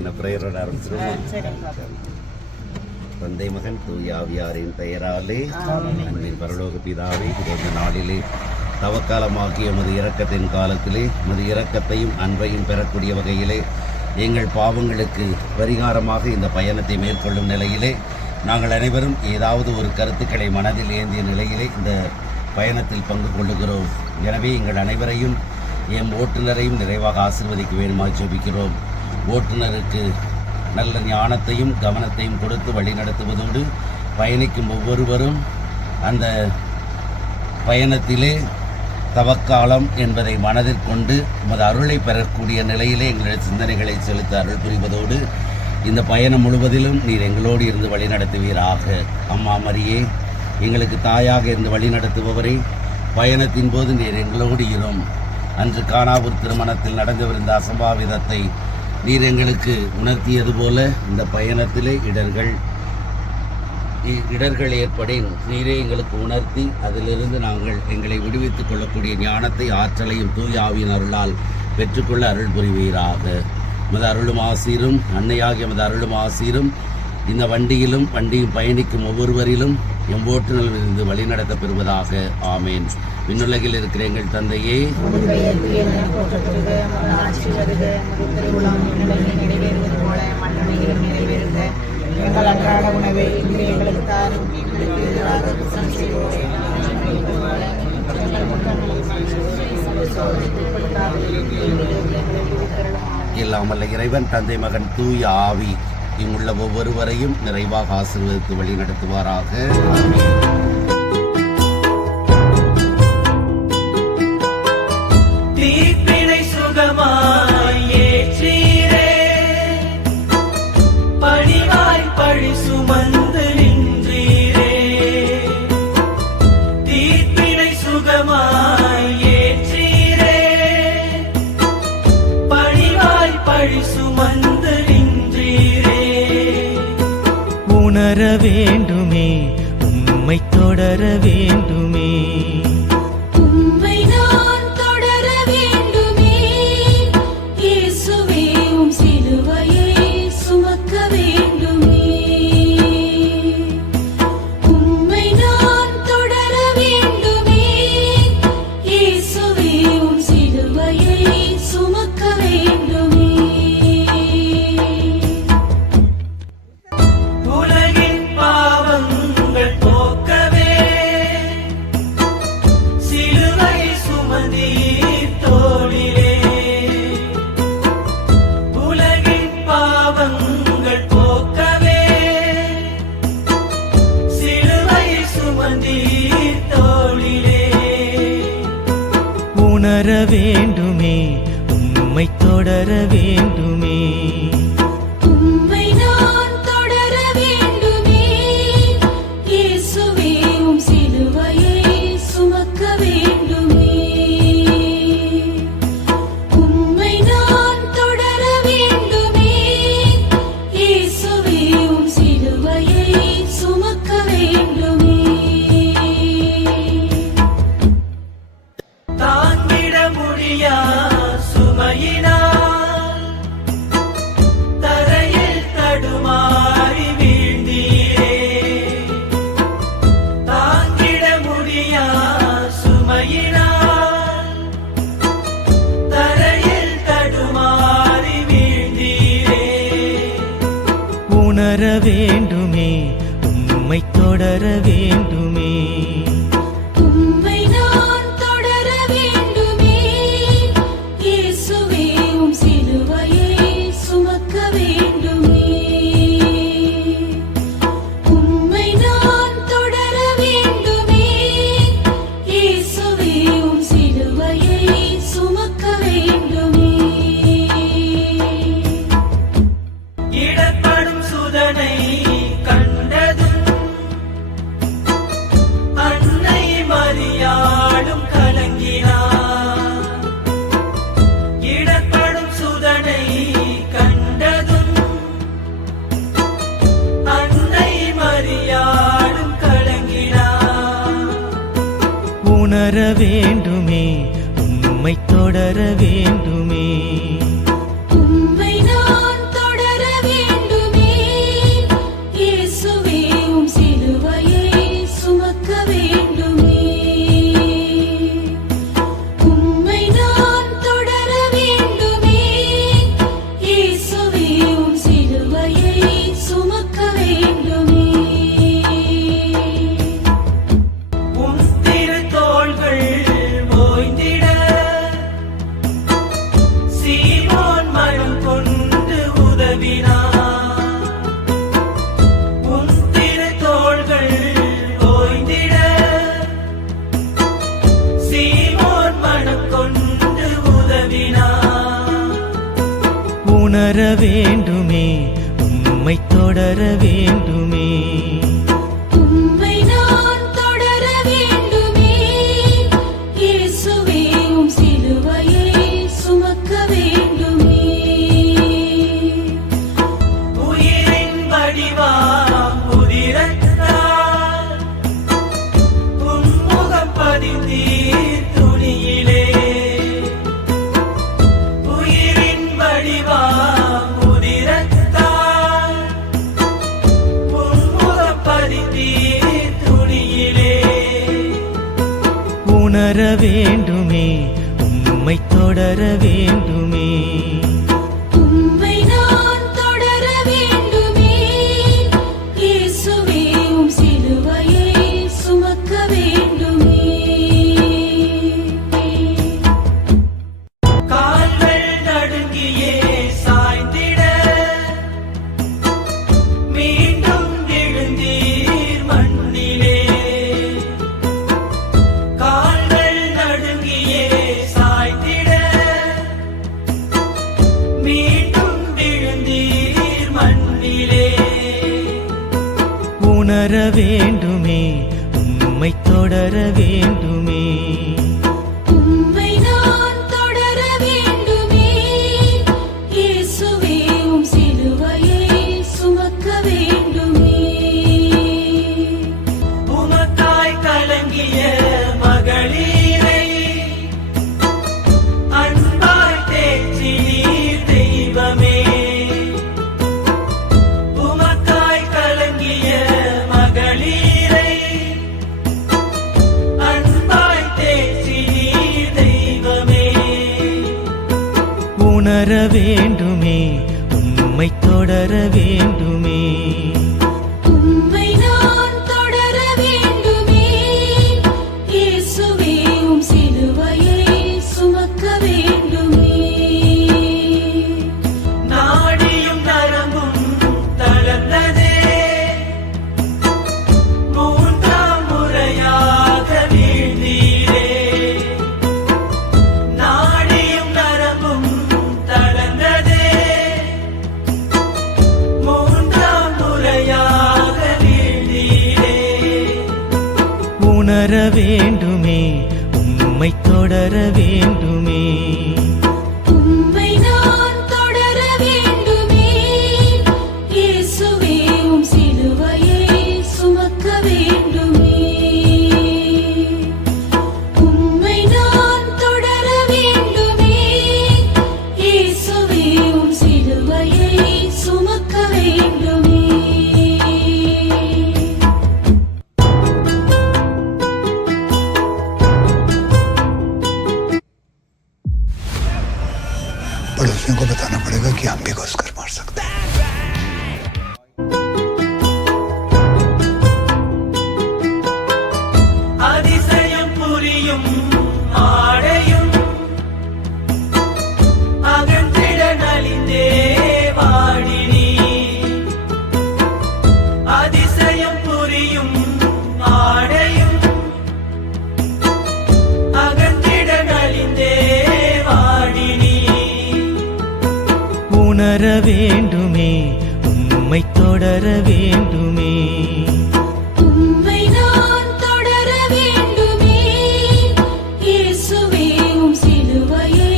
சின்ன பிரேயரோட ஆரம்பிச்சிருவோம். தந்தை மகன் தூய ஆவியாரின் பெயராலே அன்பின் பரலோக பிதாவே, இந்த நாளிலே தவக்காலமாகிய உமது இரக்கத்தின் காலத்திலே உமது இரக்கத்தையும் அன்பையும் பெறக்கூடிய வகையிலே எங்கள் பாவங்களுக்கு பரிகாரமாக இந்த பயணத்தை மேற்கொள்ளும் நிலையிலே நாங்கள் அனைவரும் ஏதாவது ஒரு கருத்துக்களை மனதில் ஏந்திய நிலையிலே இந்த பயணத்தில் பங்கு கொள்ளுகிறோம். எனவே எங்கள் அனைவரையும் எம் ஓட்டுநரையும் நிறைவாக ஆசீர்வதிக்க வேண்டுமாய் ஜெபிக்கிறோம். ஓட்டுநருக்கு நல்ல ஞானத்தையும் கவனத்தையும் கொடுத்து வழி நடத்துவதோடு பயணிக்கும் ஒவ்வொருவரும் அந்த பயணத்திலே தவக்காலம் என்பதை மனதில் கொண்டு உமது அருளை பெறக்கூடிய நிலையிலே எங்களுடைய சிந்தனைகளை செலுத்த அருள் புரிவதோடு இந்த பயணம் முழுவதிலும் நீர் எங்களோடு இருந்து வழி நடத்துவீராக. அம்மா மரியே, எங்களுக்கு தாயாக இருந்து வழி நடத்துபவரை பயணத்தின் போது நீர் எங்களோடு இரும். அன்று கானாவூர் திருமணத்தில் நடந்தவிருந்த அசம்பாவிதத்தை நீர் எங்களுக்கு உணர்த்தியது போல இந்த பயணத்திலே இடர்கள் ஏற்படின் நீரே எங்களுக்கு உணர்த்தி அதிலிருந்து நாங்கள் எங்களை விடுவித்துக் கொள்ளக்கூடிய ஞானத்தை ஆற்றலையும் தூய ஆவியின் அருளால் பெற்றுக்கொள்ள அருள் புரிவீராக. மது அருளும் ஆசீரும் அன்னையாகிய மது அருளும் ஆசீரும் இந்த வண்டியும் பயணிக்கும் ஒவ்வொருவரிலும் எம் ஓட்டுநரிலிருந்து வழிநடத்த பெறுவதாக. ஆமேன். விண்ணுலகில் இருக்கிற எங்கள் தந்தையே, எங்கள் அன்றாட உணவை இன்று எங்களுக்கு தாரும். இல்லாமல்ல இறைவன் தந்தை மகன் தூய ஆவி இங்குள்ள ஒவ்வொருவரையும் நிறைவாக ஆசீர்வதித்து வழி நடத்துவாராக. தீப்பிணை சுகமாய் ஏற்றீரே, பணிவாய் பழி சுமந்து நின்றீரே. தீப்பிணை சுகமாய் ஏற்றீரே, பணிவாய் பழி சுமந்து நின்றீரே. உணர வேண்டுமே, உம்மை தொடர வேண்டுமே, உணர வேண்டுமே, உம்மை தொடர வேண்டுமே, உம்மை நான் தொடர வேண்டுமே. இயேசுவே உம் சிலுவையை சுமக்க வேண்டுமே. உம்மை நான் தொடர வேண்டுமே. இயேசுவே உம் சிலுவையை சுமக்க வேண்டுமே. சுமையினால் தரையில் தடுமாறி வீழ்ந்தீரே. தாங்கிட முடியா சுமையினால் தரையில் தடுமாறி வீழ்ந்தீரே. உணர வேண்டுமே, உம்மை தொடர வேண்டுமே, உம்மை நான் தொடர வேண்டுமே. இயேசுவே உம் சிலுவையை சுமக்க வேண்டுமே. உம்மை நான் தொடர வேண்டுமே. இயேசுவே உம் சிலுவையை சுமக்க வேண்டுமே. இடப்படும் சுதனை கண்டதும் அன்னை மரியாளும் கலங்கினார். இடப்படும் சுதனை கண்டதும் அன்னை மரியாளும் கலங்கினார். உணர வேண்டுமே, உம்மை தொடர வேண்டுமே, உம்மை நான் தொடர இறங்கினார். உம் திருத்தோள்கள் ஓய்ந்திட சீமோன் மனம் கொண்டு உதவினார். உணர வேண்டுமே உம்மை தொடர வேண்டுமே. உம்மை நான் தொடர வேண்டுமே. இயேசுவே உம் சிலுவையை சுமக்க வேண்டுமே. உயிரின் வடிவாம் உதிரத்தால் உம் முகம் பதிந்தீர் துணியிலே. உயிரின் வடிவாம் உதிரத்தால் உம் முகம் பதிந்தீர் துணியிலே. உணர வேண்டுமே உம்மை தொடர வேண்டுமே. உம்மை நான் தொடர வேண்டுமே. இயேசுவே உம் சிலுவையை சுமக்க வேண்டுமே. கால்கள் நடுங்கியே சாய்ந்திட மீண்டும் விழுந்தீர் மண்ணிலே. கால்கள் நடுங்கியே சாய்ந்திட மீண்டும் விழுந்தீர் மண்ணிலே. உணர வேண்டுமே உம்மை தொடர வேண்டுமே. உம்மை நான் தொடர வேண்டுமே. இயேசுவே உம் சிலுவையை சுமக்க வேண்டுமே. உமக்காய் கலங்கிய மகளீரை அன்பாய் தேற்றி நீர் தெய்வமே. உமக்காய் கலங்கிய மகளீரை அன்பாய் தேற்றி நீர் தெய்வமே. உணர வேண்டுமே உம்மை தொடர வேண்டுமே. உம்மை நான் தொடர வேண்டுமே. இயேசுவே உம் சிலுவையை சுமக்க வேண்டுமே. நாடியும் நரம்பும் தளர்ந்ததே மூன்றாம் முறையாக வீழ்ந்தீரே. நாடியும் நரம்பும் தளர்ந்ததே மூன்றாம் முறையாக வீழ்ந்தீரே. உணர வேண்டுமே உம்மை தொடர வேண்டுமே. உம்மை நான் தொடர வேண்டுமே. இயேசுவே உம் சிலுவையை சுமக்க வேண்டுமே. உம்மை நான் தொடர வேண்டுமே. இயேசுவே உம் சிலுவையை சுமக்க வேண்டுமே. पड़ोसियों को बताना पड़ेगा कि हम भी घुसकर मार सकते हैं। அதிசயம் புரியும் ஆடையும் அகன்றிட நலிந்தே வாடினி. அதிசயம் புரியும் ஆடையும் அகன்றிட நலிந்தே வாடினி. உணர வேண்டுமே உம்மை தொடர வேண்டுமே. உம்மை நான் தொடர வேண்டுமே. இயேசுவே உம் சிலுவையை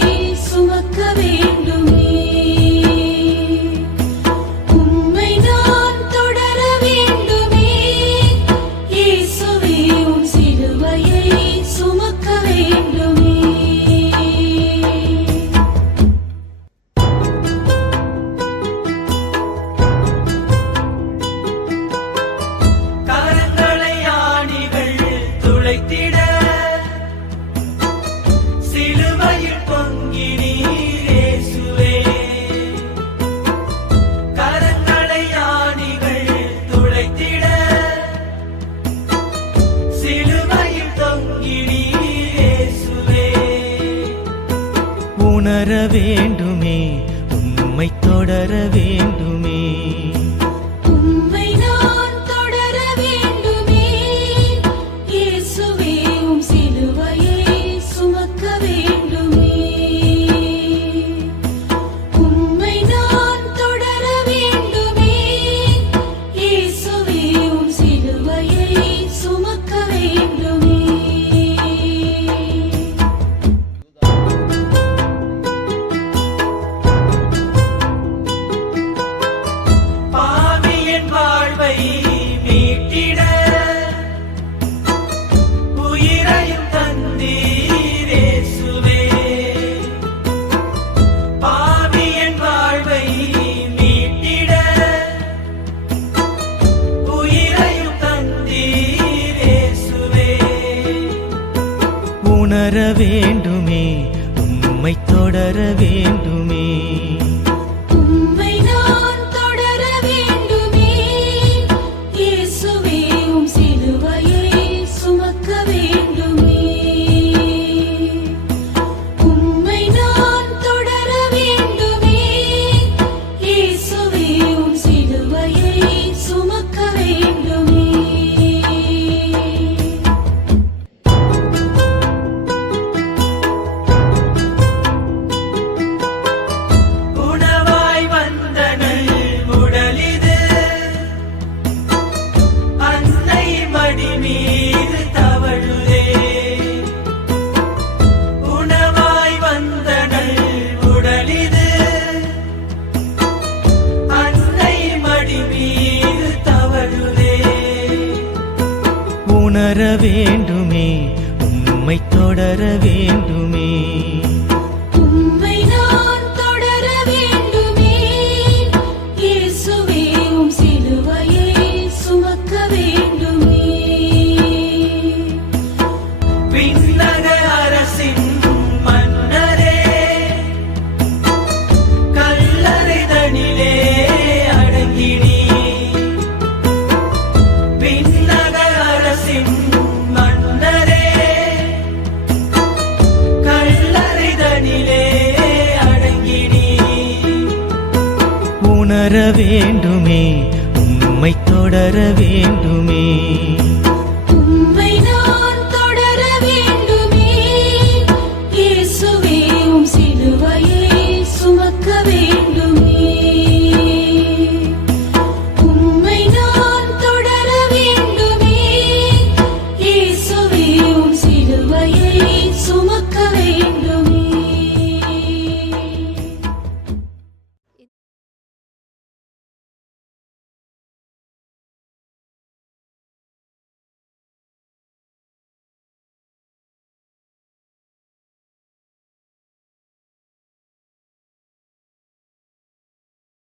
சுமக்க வேண்டுமே. உம்மை நான் தொடர வேண்டுமே. இயேசுவே உம் சிலுவையை சுமக்க வேண்டுமே. கரங்களை ஆணிகள் துளைத்திட சிலுவையில் பொங்கி நீர் இயேசுவே. கரங்களை ஆணிகள் துளைத்திட சிலுவையில் தொங்கி நீர் இயேசுவே. உணர வேண்டுமே உம்மை உம்மை தொடர வேண்டுமே. உம்மை நான் தொடர வேண்டுமே. இயேசுவே உம் சிலுவையை சுமக்க வேண்டுமே. உம்மை நான் தொடர வேண்டுமே. இயேசுவே உம் சிலுவையை சுமக்க வேண்டுமே. பாவியின் வாழ்வை மீட்டிட உயிரையும் தந்தீர் இயேசுவே. பாவியின் வாழ்வை மீட்டிட உயிரையும் தந்தீர் இயேசுவே. உணர வேண்டுமே, உம்மை தொடர வேண்டுமே. உம்மை நான் தொடர வேண்டுமே. இயேசுவே உம் சிலுவையை சுமக்க வேண்டுமே. உம்மை நான் தொடர வேண்டுமே. இயேசுவே உம் சிலுவையை சுமக்க வேண்டுமே. உணவாய் வந்த நல் உடலிது அன்னை மடி மீது தவழுதே. உணவாய் வந்த நல் உடலிது அன்னை மடி மீது தவழுதே. உணர வேண்டுமே, உம்மை தொடர வேண்டுமே. உம்மை நான் தொடர வேண்டுமே. இயேசுவே உம் சிலுவையை சுமக்க வேண்டுமே. விண்ணக அரசின் மன்னரே கல்லறைதனிலே அடங்கினீ. விண்ணக அரசின் மன்னரே கல்லறைதனிலே அடங்கினீ. உணர வேண்டுமே, உம்மை தொடர வேண்டுமே.